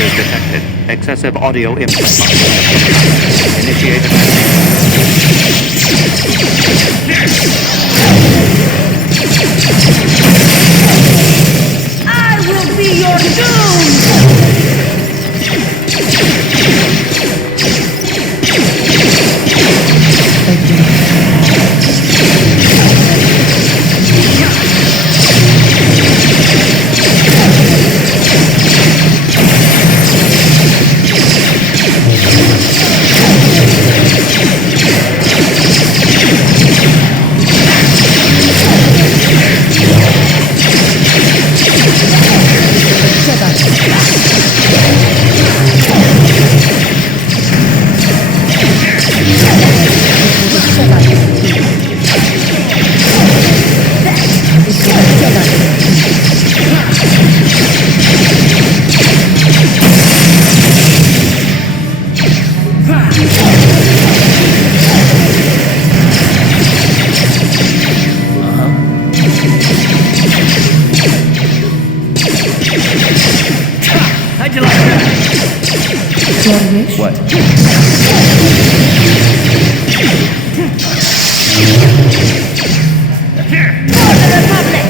Procedures detected. Excessive audio input. Initiate I will be your doom! How'd you like that? What? Here! For the Republic!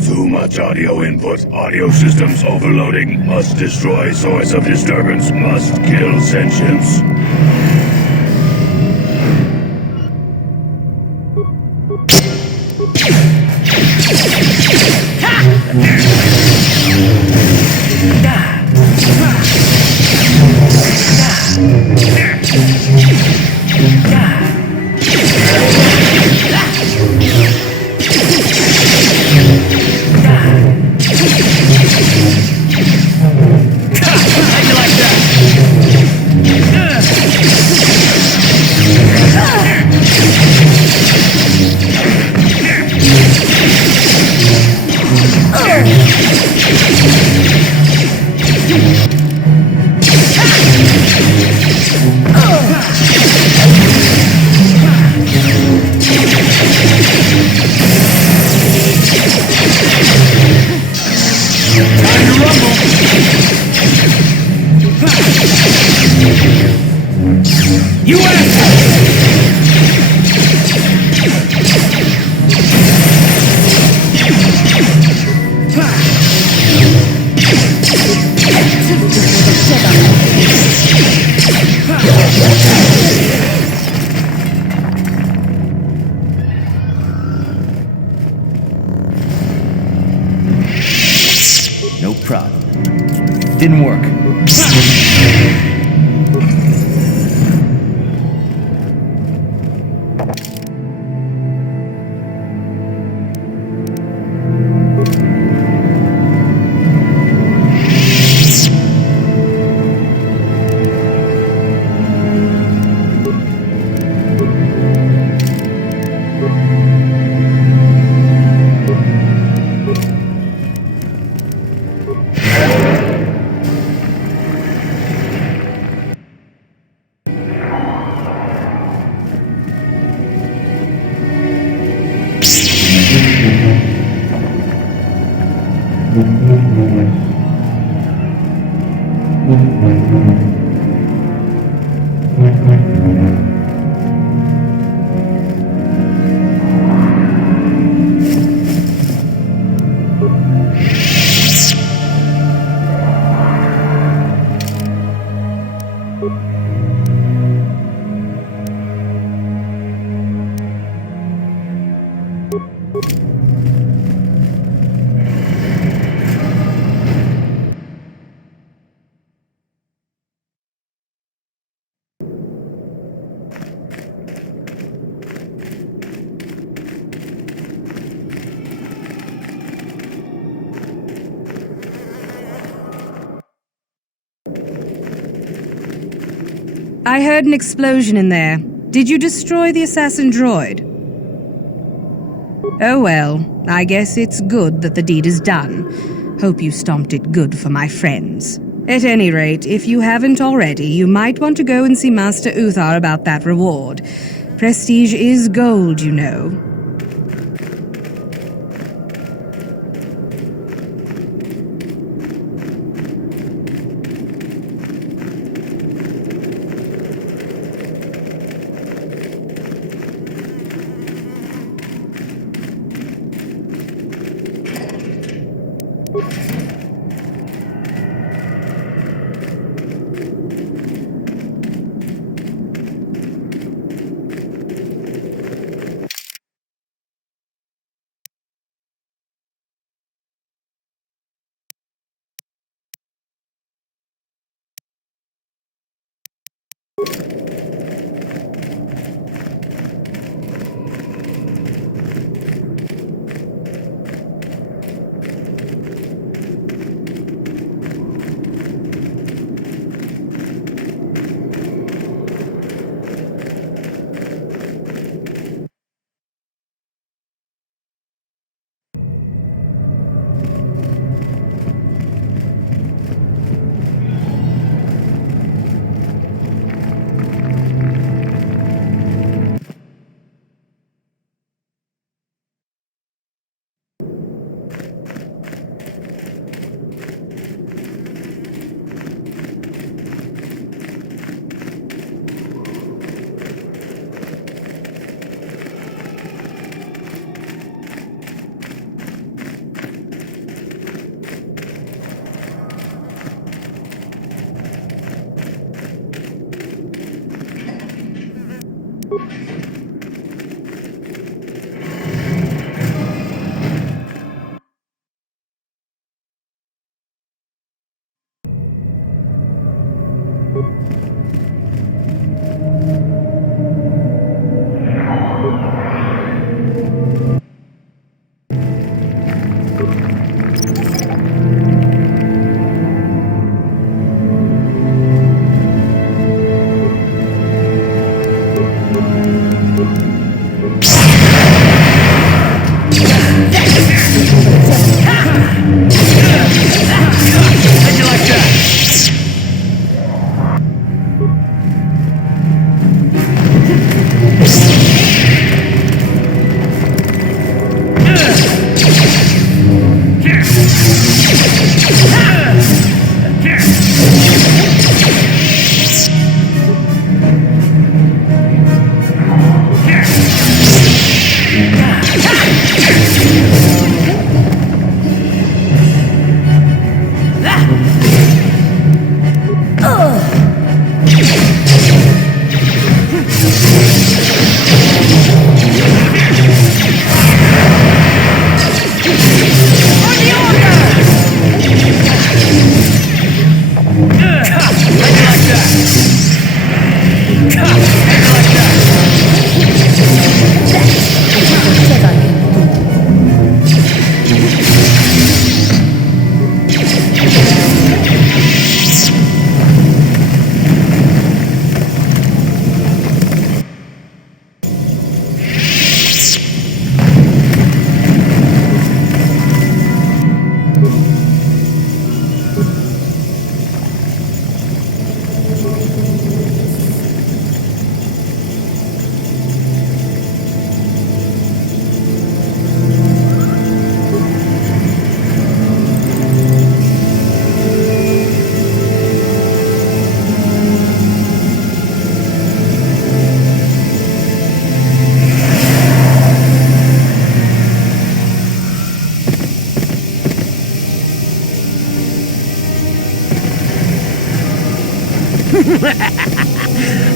Too much audio input. Audio systems overloading. Must destroy source of disturbance. Must kill sentience. You No problem. Didn't work. I heard an explosion in there. Did you destroy the assassin droid? Oh well, I guess it's good that the deed is done. Hope you stomped it good for my friends. At any rate, if you haven't already, you might want to go and see Master SWKotOR about that reward. Prestige is gold, you know.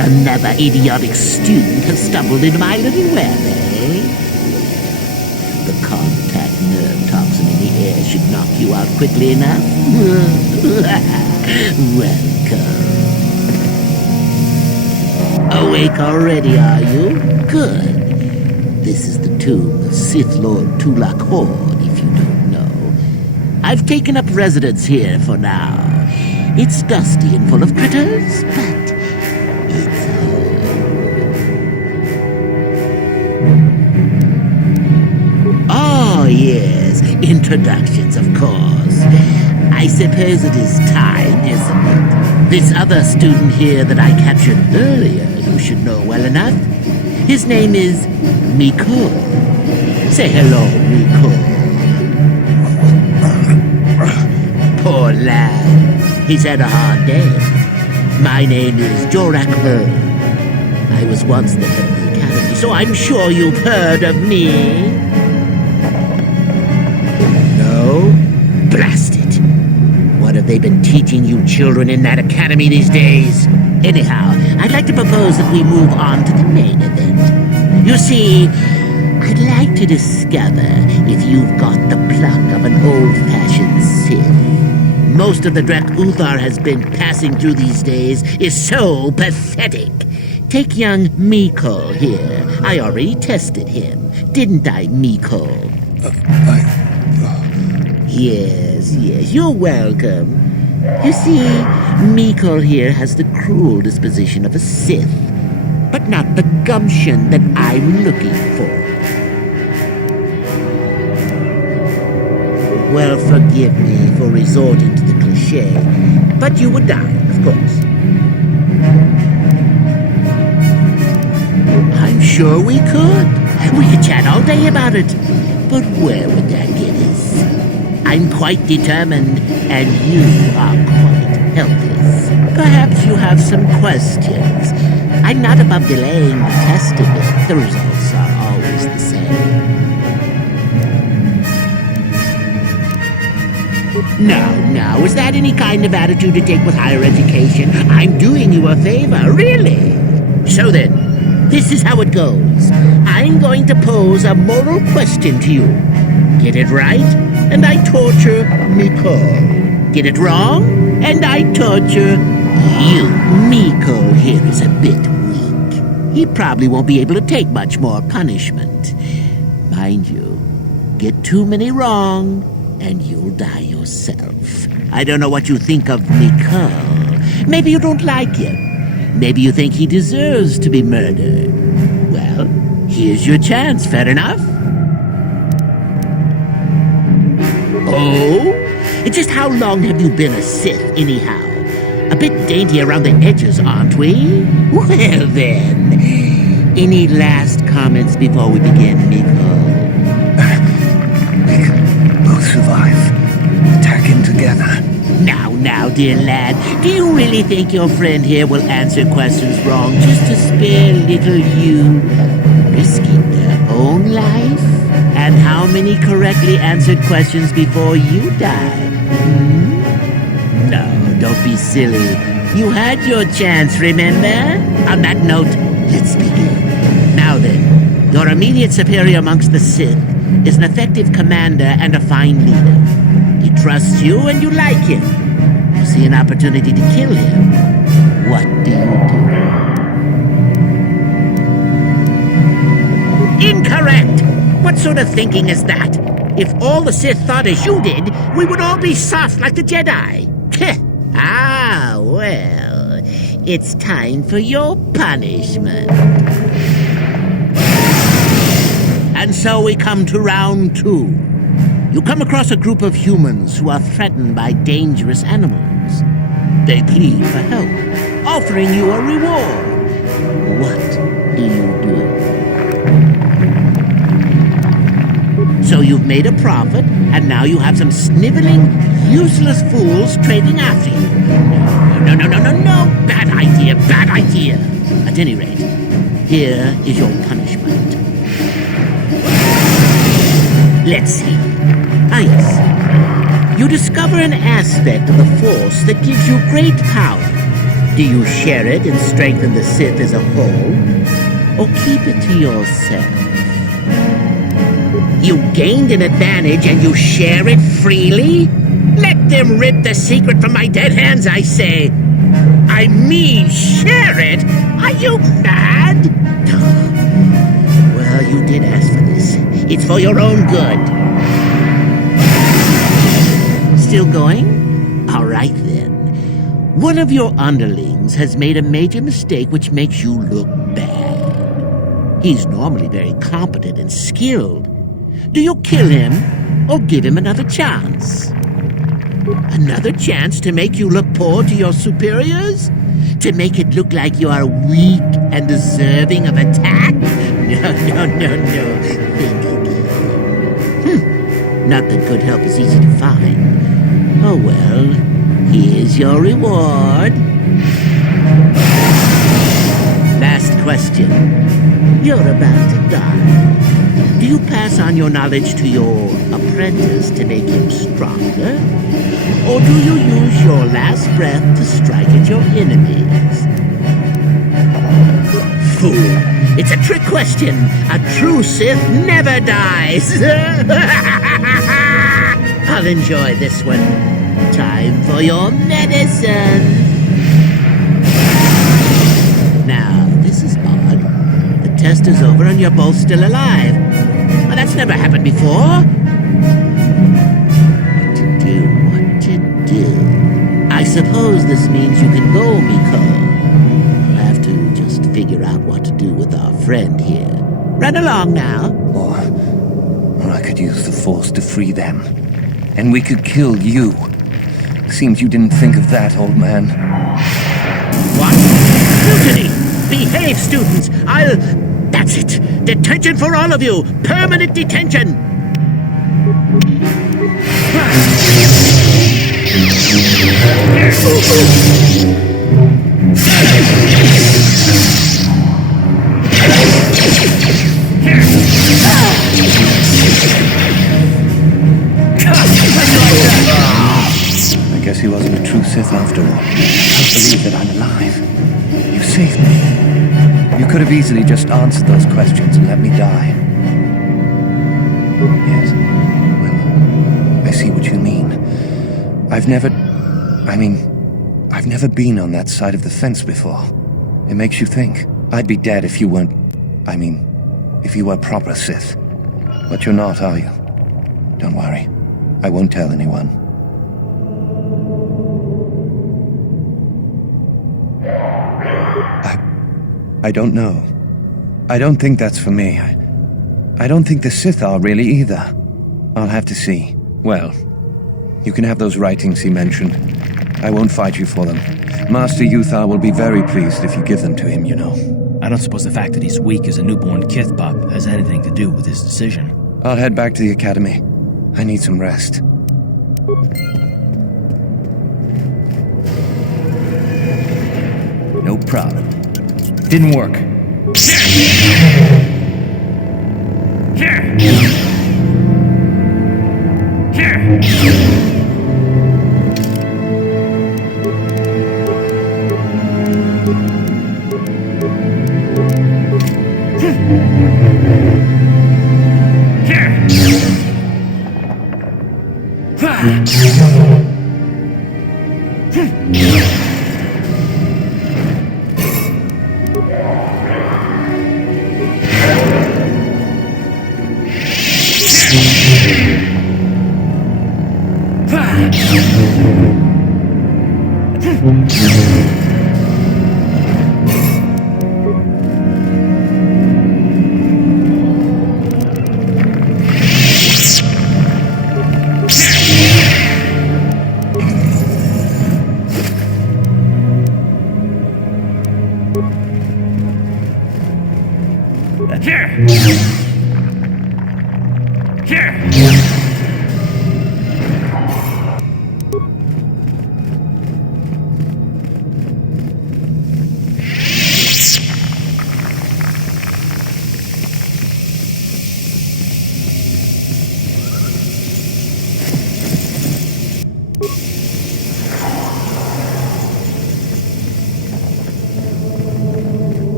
Another idiotic student has stumbled into my little web, eh? The contact nerve toxin in the air should knock you out quickly enough. Welcome. Awake already, are you? Good. This is the tomb of Sith Lord SWKotOR, if you don't know. I've taken up residence here for now. It's dusty and full of critters, but it's home. Oh, yes, introductions, of course. I suppose it is time, isn't it? This other student here that I captured earlier, you should know well enough. His name is Miko. Say hello, Miko. Poor lad. He's had a hard day. My name is SWKotOR. I was once the head of the academy, so I'm sure you've heard of me. No? Blast they've been teaching you children in that academy these days. Anyhow, I'd like to propose that we move on to the main event. You see, I'd like to discover if you've got the pluck of an old-fashioned Sith. Most of the SWKotOR has been passing through these days is so pathetic. Take young Miko here. I already tested him. Didn't I, Miko? Yes, you're welcome. You see, Miko here has the cruel disposition of a Sith, but not the gumption that I'm looking for. Well, forgive me for resorting to the cliché, but you would die, of course. I'm sure we could. We could chat all day about it. But where would that get us? I'm quite determined, and you are quite helpless. Perhaps you have some questions. I'm not above delaying the testing it. The results are always the same. Now, is that any kind of attitude to take with higher education? I'm doing you a favor, really. So then, this is how it goes. I'm going to pose a moral question to you. Get it right, and I torture Miko. Get it wrong, and I torture you. Miko here is a bit weak. He probably won't be able to take much more punishment. Mind you, get too many wrong, and you'll die yourself. I don't know what you think of Miko. Maybe you don't like him. Maybe you think he deserves to be murdered. Well, here's your chance, fair enough? Oh? Just how long have you been a Sith, anyhow? A bit dainty around the edges, aren't we? Well then, any last comments before we begin, Miko? We'll survive. Attacking together. Now, dear lad, do you really think your friend here will answer questions wrong just to spare little you, risking their own life? And how many correctly answered questions before you died? No, don't be silly. You had your chance, remember? On that note, let's begin. Now then, your immediate superior amongst the Sith is an effective commander and a fine leader. He trusts you and you like him. You see an opportunity to kill him. What do you do? Incorrect! What sort of thinking is that? If all the Sith thought as you did, we would all be soft like the Jedi. Well, it's time for your punishment. And so we come to round 2. You come across a group of humans who are threatened by dangerous animals. They plead for help, offering you a reward. What do you do? So you've made a profit, and now you have some sniveling, useless fools trading after you. No. Bad idea. At any rate, here is your punishment. Let's see. Yes. You discover an aspect of the Force that gives you great power. Do you share it and strengthen the Sith as a whole? Or keep it to yourself? You gained an advantage and you share it freely? Let them rip the secret from my dead hands, I say. I mean, share it? Are you mad? Well, you did ask for this. It's for your own good. Still going? All right, then. One of your underlings has made a major mistake which makes you look bad. He's normally very competent and skilled. Do you kill him or give him another chance? Another chance to make you look poor to your superiors? To make it look like you are weak and deserving of attack? No. Think again. Not that good help is easy to find. Oh well, here's your reward. Last question. You're about to die. Do you pass on your knowledge to your apprentice to make him stronger? Or do you use your last breath to strike at your enemies? Fool! It's a trick question! A true Sith never dies! I'll enjoy this one. Time for your medicine! Now, this is odd. The test is over and you're both still alive. Well, that's never happened before. What to do? I suppose this means you can go, Miko. We'll have to just figure out what to do with our friend here. Run along now. Or I could use the Force to free them. And we could kill you. Seems you didn't think of that, old man. What? Mutiny! Behave, students! That's it! Detention for all of you! Permanent detention! I guess he wasn't a true Sith after all. I can't believe that I'm alive. You saved me. You could have easily just answered those questions and let me die. Yes. Well, I see what you mean. I've never been on that side of the fence before. It makes you think. I'd be dead if you weren't... if you were proper Sith. But you're not, are you? Don't worry. I won't tell anyone. I don't know. I don't think that's for me. I don't think the Sith are really either. I'll have to see. Well, you can have those writings he mentioned. I won't fight you for them. Master Uthar will be very pleased if you give them to him, you know. I don't suppose the fact that he's weak as a newborn kith pup has anything to do with his decision. I'll head back to the academy. I need some rest. No problem. Didn't work.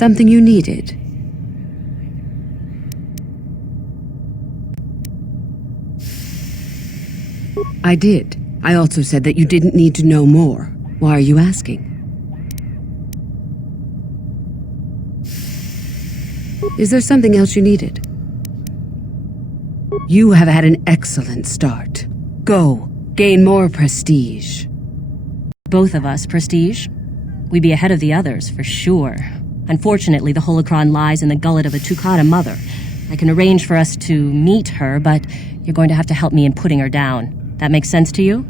Something you needed? I did. I also said that you didn't need to know more. Why are you asking? Is there something else you needed? You have had an excellent start. Go, gain more prestige. Both of us, prestige? We'd be ahead of the others, for sure. Unfortunately, the holocron lies in the gullet of a SWKotOR mother. I can arrange for us to meet her, but you're going to have to help me in putting her down. That makes sense to you?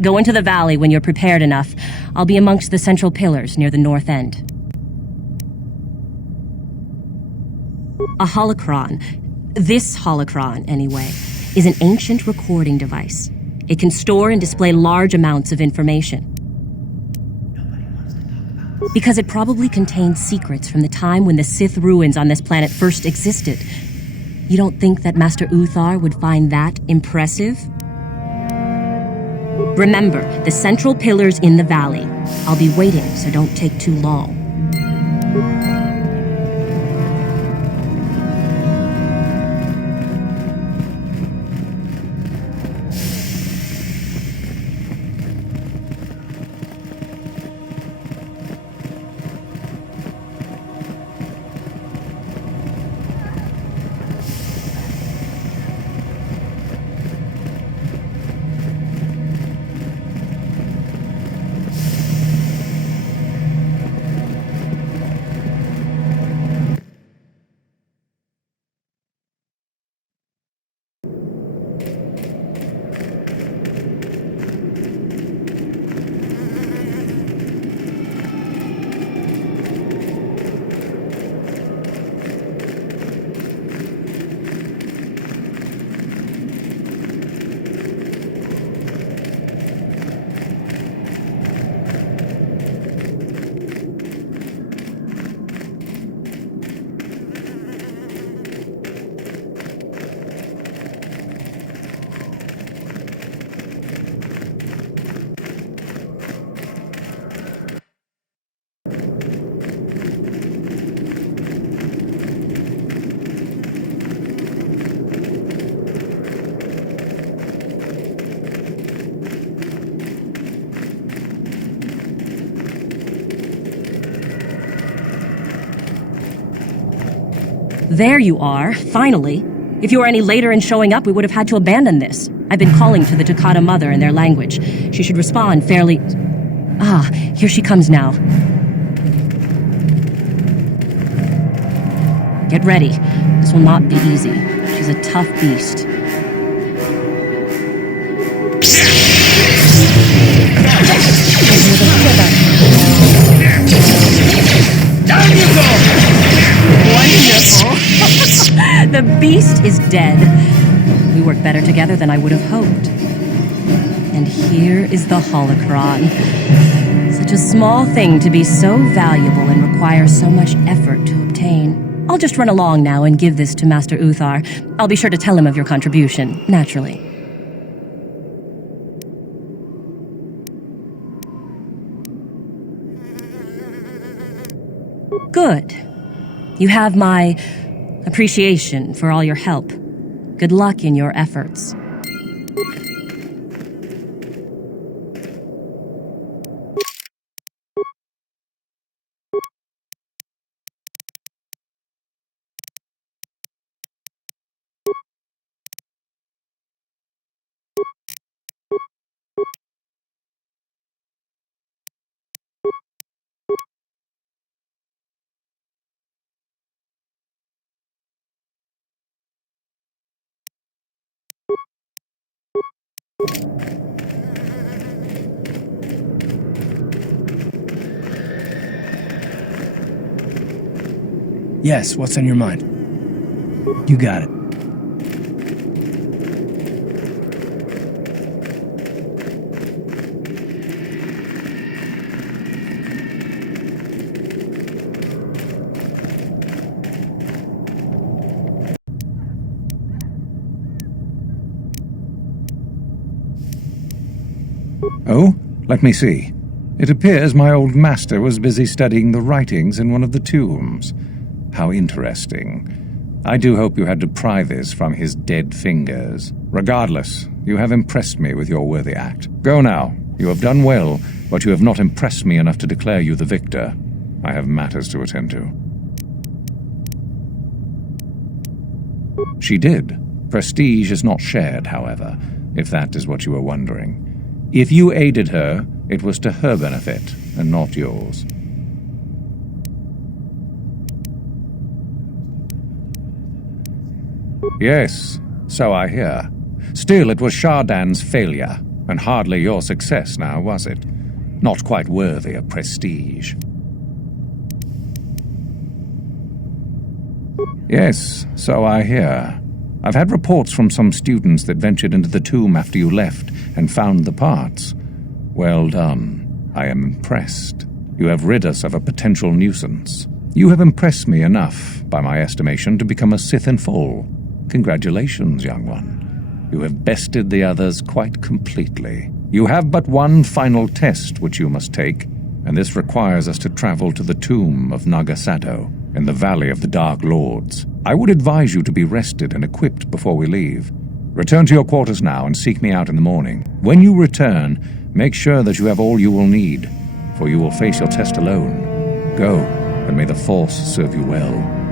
Go into the valley when you're prepared enough. I'll be amongst the central pillars near the north end. A holocron, this holocron anyway, is an ancient recording device. It can store and display large amounts of information. Because it probably contains secrets from the time when the Sith ruins on this planet first existed. You don't think that Master Uthar would find that impressive? Remember, the central pillar's in the valley. I'll be waiting, so don't take too long. There you are, finally. If you were any later in showing up, we would have had to abandon this. I've been calling to the SWKotOR mother in their language. She should respond fairly... Ah, here she comes now. Get ready. This will not be easy. She's a tough beast. Down you go! Wonderful. The beast is dead. We work better together than I would have hoped. And here is the holocron. Such a small thing to be so valuable and require so much effort to obtain. I'll just run along now and give this to Master Uthar. I'll be sure to tell him of your contribution, naturally. Good. You have my appreciation for all your help. Good luck in your efforts. Yes, what's on your mind? You got it. Oh? Let me see. It appears my old master was busy studying the writings in one of the tombs. How interesting. I do hope you had to pry this from his dead fingers. Regardless, you have impressed me with your worthy act. Go now. You have done well, but you have not impressed me enough to declare you the victor. I have matters to attend to. She did. Prestige is not shared, however, if that is what you were wondering. If you aided her, it was to her benefit, and not yours. Yes, so I hear. Still, it was Shardan's failure, and hardly your success now, was it? Not quite worthy of prestige. Yes, so I hear. I've had reports from some students that ventured into the tomb after you left and found the parts. Well done. I am impressed. You have rid us of a potential nuisance. You have impressed me enough, by my estimation, to become a Sith in full. Congratulations, young one. You have bested the others quite completely. You have but one final test which you must take, and this requires us to travel to the tomb of Nagasado, in the Valley of the Dark Lords. I would advise you to be rested and equipped before we leave. Return to your quarters now and seek me out in the morning. When you return, make sure that you have all you will need, for you will face your test alone. Go, and may the Force serve you well.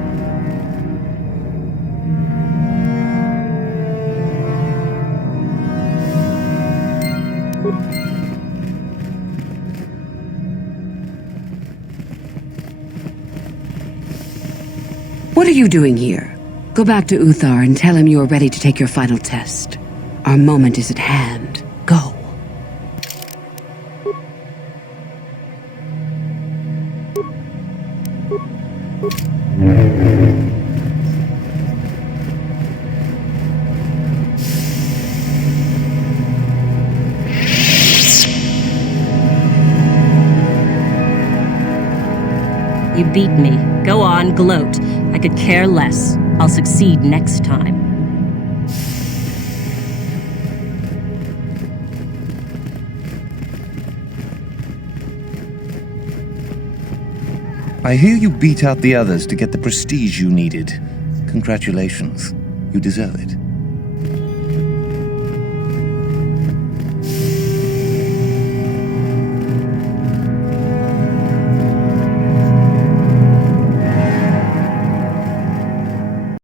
What are you doing here? Go back to Uthar and tell him you are ready to take your final test. Our moment is at hand. Go. You beat me. Go on, gloat. I could care less. I'll succeed next time. I hear you beat out the others to get the prestige you needed. Congratulations. You deserve it.